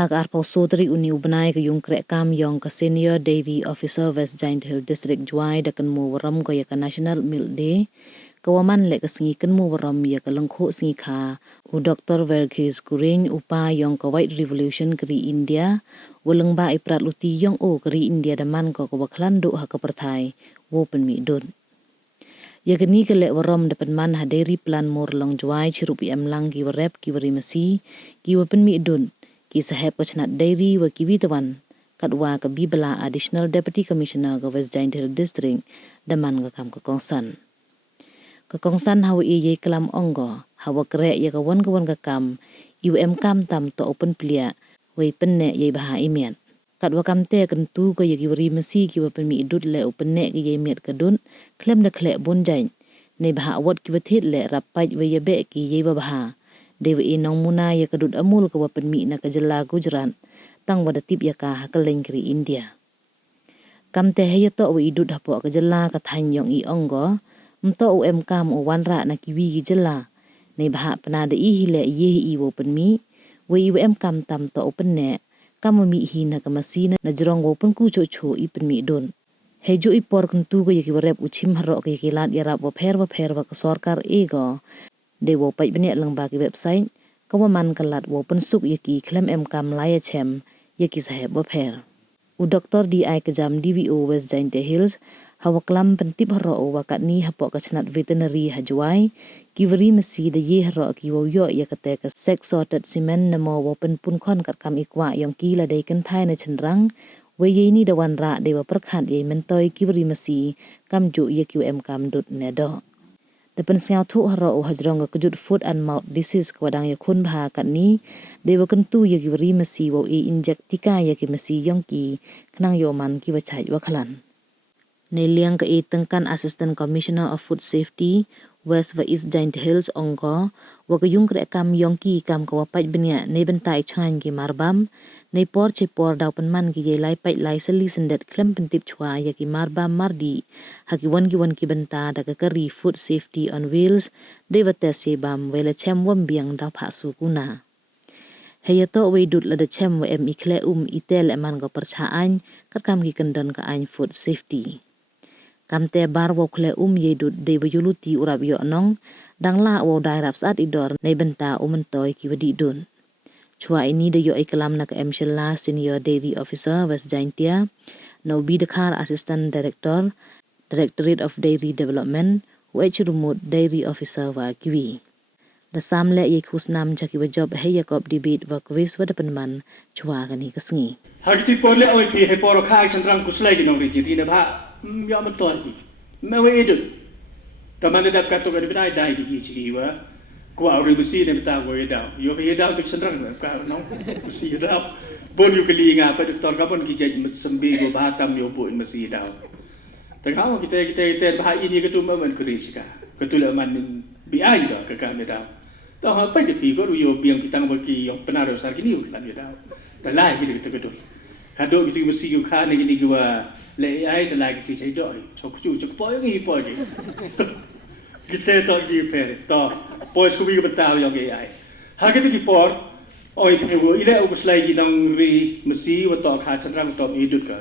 hak arpau sodri uni ubnai ke yung Emkaam yong ke senior dairy officer West Giant Hill District juai dakan mu waram ko ya ke National Milk Day kawaman lek kesengi kan mu waram ya ke lengkho sengi kha u Dr. Verghese kuring upa yong ke White Revolution keri India weleng ba iprat luti yong o keri India daman ko baklan do hak perthai wo penmi dun ya geni ke lek waram dapat man ha dairy plan mur long juai chirupi lang ki warep ki wari masi ki wo penmi dun ki sahab ko chnat dairy wa ki bitawan kadwa ka bibla additional deputy commissioner ka West Giant Hill District daman ka kam ka kongsan hawa ye kelam onggo hawa kre ya ka wan ka kam iu Emkaam tam to open plia wei penne ye baha imian kadwa kam te kan tu ko ye ki wari masi ki wa penmi idut le open ne ki ye miat ka dun klem da khle bun jain ne baha wat ki wathit le rapai we ye be ki ye baha dewa inong muna ya kadut Amul ka wa penmi na ka jela Gujarat tang wada tip ya ka hakaleng kri India kam te he to we idut hapo ka jela ka than yong i onggo mto u Emkaam o wanra na ki wi gi jela ne baha pana de i hile ye i wo penmi we i Emkaam tam to open ne kam mi hi na ka masina na jrong wo pen ku cho cho i penmi don he jo i por kun tu ko ye ki rep uchim haro ke ki lat ya rap wo pher wa ka sarkar ego de wo pai bne lang ba ki website kawaman kalat wo pensuk yaki klem Emkaam laya chem yaki sahab wo pher u Dr. DI kejam DVO West Giant Hills hawa klam pentip haro wa katni hapo ka chnat veterinary hajwai ki wari masi de ye haro ki wo yo ya kate ka sex sorted semen namo wo pen pun khon kat kam ikwa yong ki la dei kan thai na chenrang we ye ni dawan ra de wa perkhat ye mentoi ki wari masi kam ju yaki Emkaam dut ne do depan siau thu haro o hajrong ka kejut foot and mouth disease kwadang ya khun bha kat ni dewa kentu ya ki wari masi wo e inject tika ya ki masi yong ki knang yo man ki wachai wa khalan ne liang ka e tengkan assistant commissioner of food safety West và East Giant Hills ongko wa ka yung Emkaam yong ki kam ka wapai benya ne bentai chan ki marbam ne por che por daw penman ki ye lai pai lai seli sendet klem pentip chwa ya ki marbam mardi haki wan ki benta da ka kari food safety on wheels de wate se bam wela chem wam biang daw pha su kuna heya to we dut la da chem wa em ikhle itel eman go perchaan kat kam ki kendon ka ain food safety kam te bar wo khle ye dut de yuluti urab yo nong dang la wo dai rap sat idor nei benta mentoi ki wadi dun chua ini de yo iklam na ka emshella senior dairy officer West Giantia no bi dekhar assistant director directorate of dairy development wech remote dairy officer wa kiwi da samle ye khusnam jaki wa job he yakop debate wa quiz wa depanman chua gani kasngi hagti porle oi pi he por kha chandrang kuslai gi nong ri ji na bha ya man ton ki me we edu taman da ka to ga dai dai di chi wa ko a ri bisi ne ta go yeda yo ke yeda ke chandrang ka nong bisi yeda bon yu ke li nga pa tor ka bon ki je mat sambi go ba tam yo bon masi yeda ta ga kita ba ini ke tu ma man kri chi ka ke tu la man bi ai do ka me da ta ha pa de pi go yo biang ki tang ba ki yo pana ro sar ki ni la me da ta lai ki de ke tu kado ki masi yu kha ne ki wa le ai de lai ki chai do chok chu chok po ngi po ji kita to di per to pois ku bi bata yo ge ai ha ke ki por oi pe wo ile u slai ji nang ri masi wa to kha chanrang to i dut ka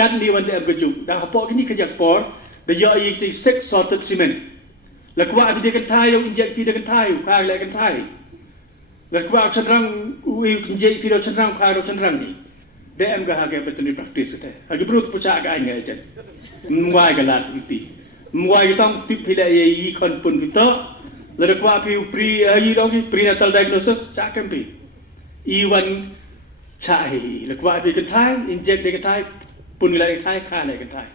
kan ni wan de ba ju da ha po ki ni ka jak por de yo i ti sex sorted cement la kwa bi de kan thai yo inject pi de kan thai kha le kan thai la kwa chanrang u inject pi do chanrang kha do chanrang ni de em ga ha ke betul practice te ha ki brut pucha ga ai ngai chen mwai ga lat pi mwai tong tip phi da ye yi kon pun pi to le kwa pi pri yi dong ki prenatal diagnosis cha kem pi i wan cha hi le kwa pi kan thai inject de kan thai pun la kan thai kha le kan thai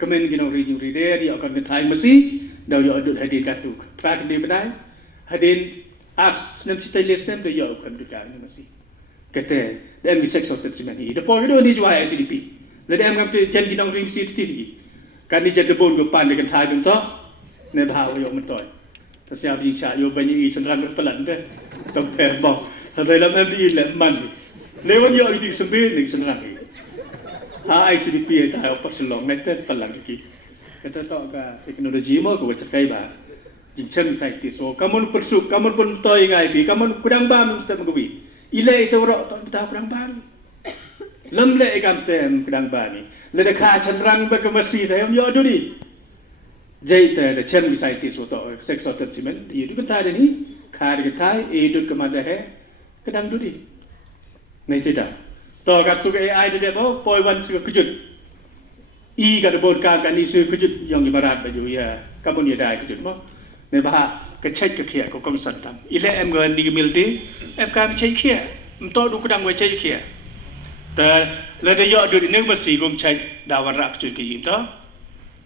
kemen gi no ri ju ri de di akan kan thai masi daw yo adut hadin ka tu pra kan de badai hadin as nem si tai les nem de yo kan du ka masi kete dem gi sex sorted cement hi de po do ni jwa ICDP le dem ngam te jen gi nong rim si ti ni kan ni jen de bon go pan de kan thai dum to ne ba yo man toy ta sia bi cha yo ba ni i san rang palan de tom per bo ha le lam di le man le won yo i ti sambe ni san rang ha ICDP ta pa selong net palan ki kata to ka teknologi mo ko cha kai ba jing chen sai ti so kamun persuk kamun pun toy ngai pi kamun kudang ba mesti mengwi Ile itu orang tak tahu perang bani. Lemle ikam tem perang bani. Lada kah cenderang berkemasi saya yo duri. Jai ter chen bisai tis oto seks otot simen. Itu kita ada ni kah kita edut kemana he kedang duri. Nai tidak. Toh katu ke AI dia bawa poi wan suka kejut. I kata bod kan ni suka kejut yang ibarat baju ya. Kamu ni ada kejut mo. Nai bah kecek kekia ko kom santam. Ile em ngan ni mildi em kam cek kia. Mto du kedang we cek kia. Ter lada yo duri ni mesti gom cek dawan rak kejut ke itu.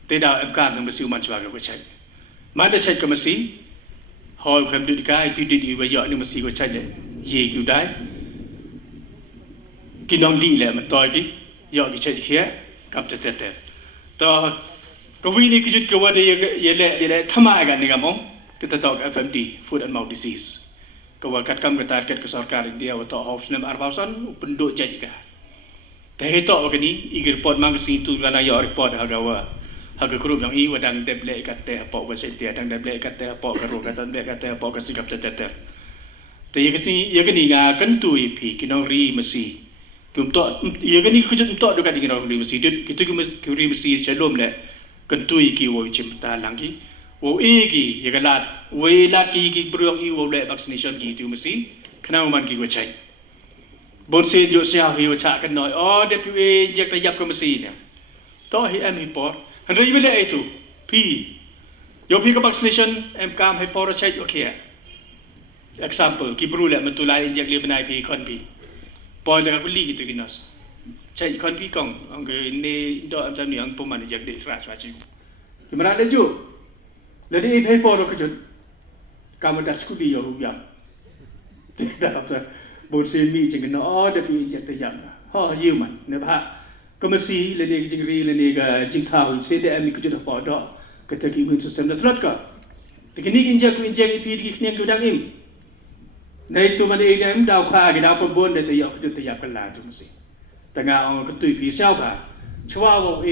Tidak em kam mesti uman suaka we cek. Mana cek ke mesti hol kem du dikai tu di we yo ni mesti we cek ye ku dai. Kinong di le man toy ki yo ki che khia kap te te to ko wi ni ki jut ko wa de ye le thama ga ni ga mong kita to FMD food and mouth disease ko wa kat kam ka target ke sarkar India wa to house nem arbausan penduk je ka te he to ga ni i report mang si tu ga na yo report ha ga wa ha ga group yang i wa dang deble ka te po wa se te dang deble ka te po ka ro ka tan be ka te po ka si kap te te ye ga ni ga kan tu i phi kinong ri ma si Kumtok, ia kan ni kerja kumtok dekat dengan orang di masjid. Kita kuri masjid shalom le. Kentui ki wo cimta lagi. Wo ki ia kalat. Wo laki ki beruang i wo le vaccination ki tu masjid. Kenapa man ki wo cai. Bon se jo sia hi wo cak kan noi. Oh dia pi injek tajap ke masjid ni. Toh hi em hipor. Henry bila itu. Pi. Yo pi ke vaccination Emkaam hipor cai okey. Example ki beru le mentulai injek le benai pi kon pi. Poi jangan beli gitu kinas. Cai kon pi kong, angge ni do am ni ang peman jak de ras waci. Gimana ada ju? Ladi i pay for kejut. Kamu dah skuli yo rupiah. Tidak apa. Bon se ni jeng no oh de pi jak te jam. Ha yu man ne ba. Komisi ladi jeng ri ladi ga jeng thau se de ami kejut apa do. Kata ki immune system da trat ka. Teknik injek pi di kniang tu dang im. Nei tu mana ini dau kha ke dau pembon de tayok tu tayap kala tu mesti. Tengah orang ketui pi siau ba. Chwa wo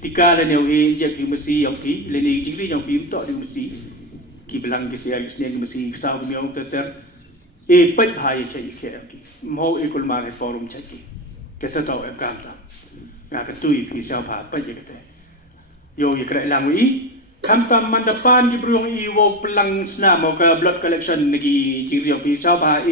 tika le neu injek pi mesti yang pi le ni jingri yang pi tok di mesti. Ki belang ke sia isnen mesti sau mi ong ter. Pet bhai chai ke ki. Mo ikul ma le forum chai ki. Ke ta tau em kam ta. Nga ketui pi siau ba pet je kete. Yo ye kra lang wi Kamtam mandapan di beruang iwo pelang senam mau ke blood collection lagi jiriau pi siapa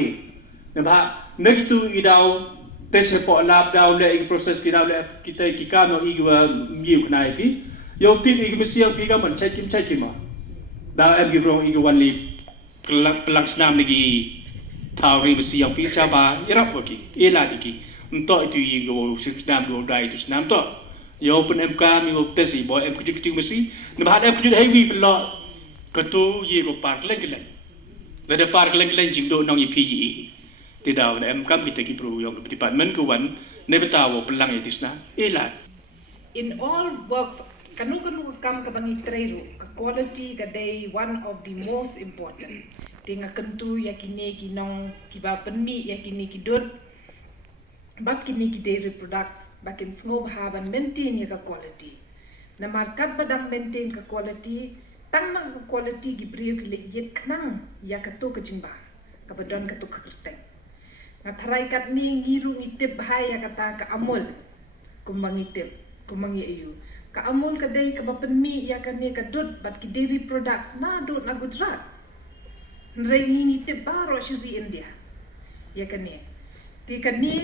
nampak negitu idau tes sepok lab dau le proses kita le kita kikam no igwa miu knai pi yo tip ig mesti yang pi ka man check kim ma da em gi beruang igwa li pelang senam lagi tawi mesti yang pi siapa irap bagi ela diki untuk itu igwa senam go dai itu senam to Yo pun Emkaam yo tesi boy em kejut mesti nampak em kejut heavy pelak ketu ye go park leng ada park leng jing do nong pi tidak ada Emkaam kita ki pro yang department ke wan ne betawo pelang itisna elat in all works kanu kam kabangi treru quality kadai one of the most important tinga kentu yakine kinong kiba penmi yakine kidut bak kini ki dairy products bakin snob have and maintain ya quality na market badang maintain ka quality tang nang ka quality gi brio ki yet knang ya ka to ka jingba ka badon ka to ka kerteng na tharai kat ni ngiru ngitip bahai ya kata ka amul kumbang itip kumbang ayu ka amul ka dai ka bapenmi ya ka ne ka dut bat ki dairy products na dut na Gujarat nrei ngitip baro shiri India ya ka ne ti ka ne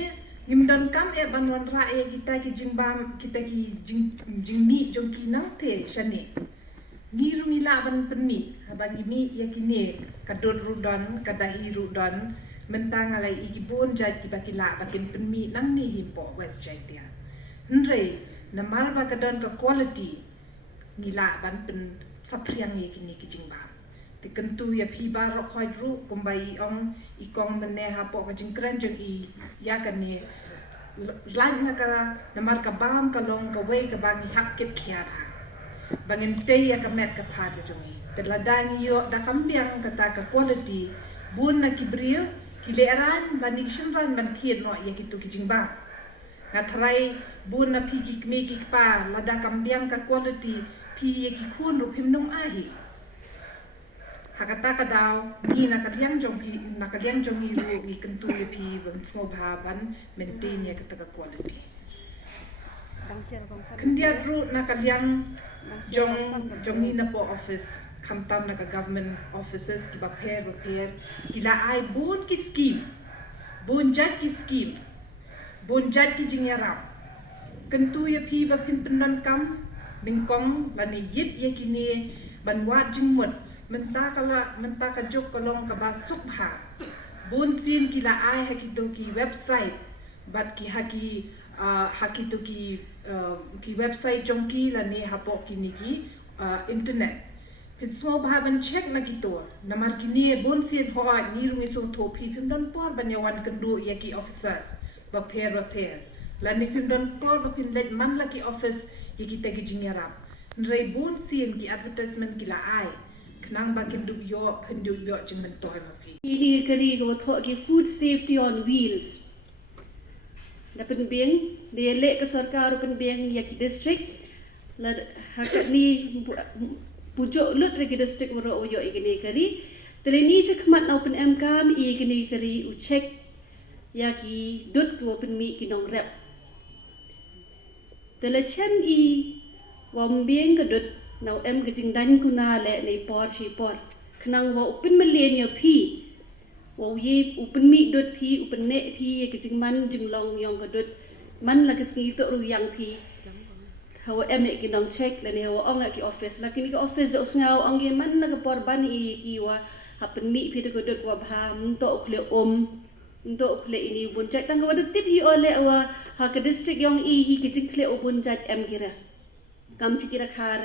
Himdan kam banwan rae kita ki jingbam kita ki jingmi jongki nang te shani ngiru nila ban penmi abang ini yakine kadon rudan kadahi rudan mentang alai ikibon jat ki bakila bakin penmi nang ni himpo west jaitia nre namal ba kadon ka quality nila ban pen sapriang yakine ki jingbam Tikentu ya piba rok khoi ru kumbai ong ikong mene hapo ka jingkran jeng I ya kane lan na ka namar ka bam ka long ka wei ka bang hak kit kya ha bangin te ya ka met ka pha de jong I teladang yo da kambiang kata ka quality bun na kibrio kileran banik shinran ban thiet no ya kitu ki jingba ngathrai bun na pi ki me ki pa lada kambiang ka quality pi ya ki khun ru phim nong a hi hakata kadaw ni nakaliang jong hiru wi kentu pi bang small baban maintain ya kata quality kendia ru nakaliang jong ni na po office kamtam na government offices ki repair ila ai bon ki scheme bonjat ki scheme bonjat ki jingyarap kentu ya pi ba pin penan kam bingkong lani yit ya kini banwat jimut menta ka jok kolong ka basuk ha bon sin kila ai hakito ki website bat ki hakito ki website jongki lani hapok kini ki internet pin so bhaban check na kito namar kini bon sin ho ni rungi so thopi pin don por banyawan kendu ya ki officers ba repair lani pin don por ba pin let man la ki office ya ki tagi jingarap nrei bon sin ki advertisement kila ai nang bakin du yo pendu yo jingmen toy mapi ini kari go tho ki food safety on wheels dapat beng dia lek ke sarkar pen beng ya ki district la hakat ni pujuk lut regi district waro yo igini kari telini chakmat na pen Emkaam igini kari u check ya ki dut wo pen mi ki nong rep telechen i wom beng ke dut now ke jing dan kuna le nei por chi por khnang wo upin malen ya phi wo ye upin mi dot phi upin ne phi ke jing man jing long yong ka dot man la ke sni to ru yang phi how ki nong check le ne wo ong ki office la ki office os ngau ong ye man na ka por ban i ki wa hapin mi phi to dot wa bha to khle to khle ini bun check tang wa tip hi ole wa ha ka district yong i hi ki jing khle bun chat kira kam chikira khar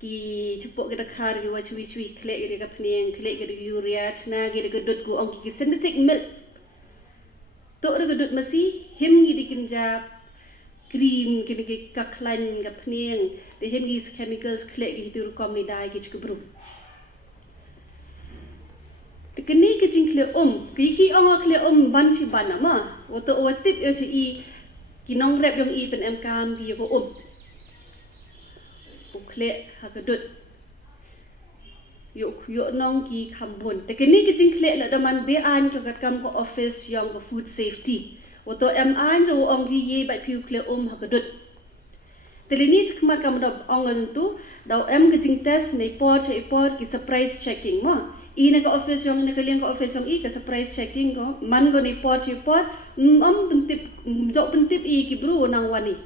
ki cepuk kita khar yu chui klek kita ka pniang klek kita urea chna kita gedut ku ong ki synthetic milk to ra gedut masi him gi dikinjap cream kita ki ka khlan ka pniang the him gi chemicals klek gi tur kom ni dai ki chkubru tekni ki jing kle ki ong kle ban chi ban ma wo to o tip yo chi i ki nong rep yong i pen Emkaam gi ko kle hakadut yo nong ki khambon te kini ki jing kle la daman be an ka gat kam ko office yong ko food safety oto am an ro ong ri ye ba phiu kle hakadut telini chkmat kam dab ong an tu daw ki jing test nei por ki surprise checking ma ina ka office yong ne kaliang ka office yong i ka surprise checking ko man go nei por bentip jo bentip i ki bru nang wani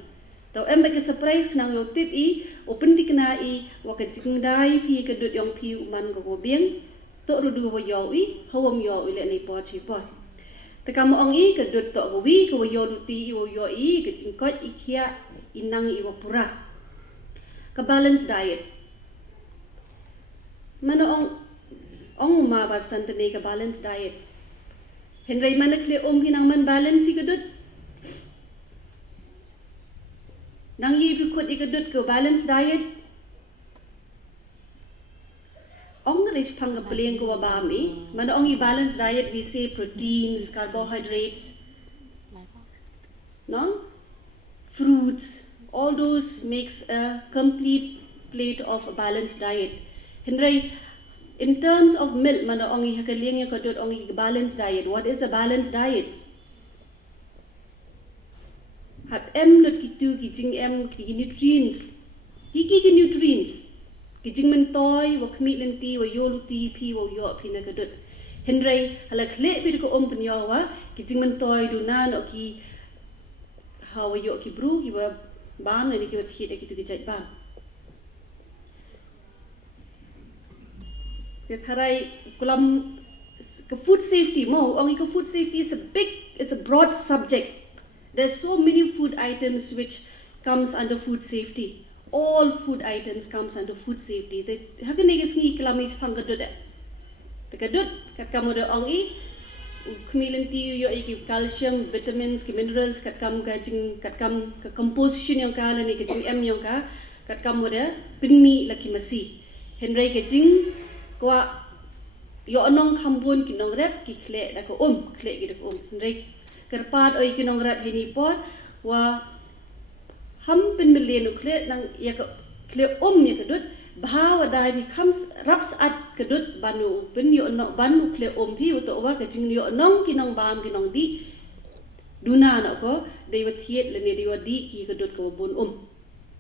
tau bagi surprise kena yo tip i open ti kena i waka jingdai pi ka dut yong pi man go bieng to ru du ho yo i hawam yo i le nei po chi po te kam ong i ka dut to go wi ko yo du ti i wo yo i ka jingkot i kia inang i wo pura ka balance diet mana ong ma bar santane ka balance diet henry mana kle hinang man balance i ka dut nang yi bi khut ikadut ko balance diet ong rich phang pleng ko ba mi man ong yi balance diet we say proteins carbohydrates no fruits all those makes a complete plate of a balanced diet henry in terms of milk man ong yi hakaleng ko dot ong yi balanced diet what is a balanced diet hat lot ki tu ki jing ki nutrients ki nutrients ki jing men toy wa khmi len ti wa yo lu ti phi wa yo phi na kadut henry hala khle pi ko pen yo wa ki jing men toy du na no ki ha wa yo ki bru ki wa ban ni ki wa thi de ki tu ki jai ban ke tharai kulam food safety mo ongi ko food safety is it's a broad subject. There's so many food items which comes under food safety. All food items comes under food safety. They hakan negi singi kilami phang kadut e. Kadut kat kamu de ongi khmilen ti yo ki calcium, vitamins, ki minerals kat kam ka composition yang ka ni ka jing yang ka kat kamu de pinmi laki masi. Henry ka jing kwa yo anong khambun ki nong rep ki khle da ko khle ki da ko Henry kerpat oi kinong rat hini pot wa ham pin million kle nang ya kle ya kadut bahawa dai bi kham rap saat kedut banu pen yo no banu kle phi to wa ka jing yo nong kinong bam kinong di duna na ko dei wa thiet le ne dei wa di ki kedut ko bun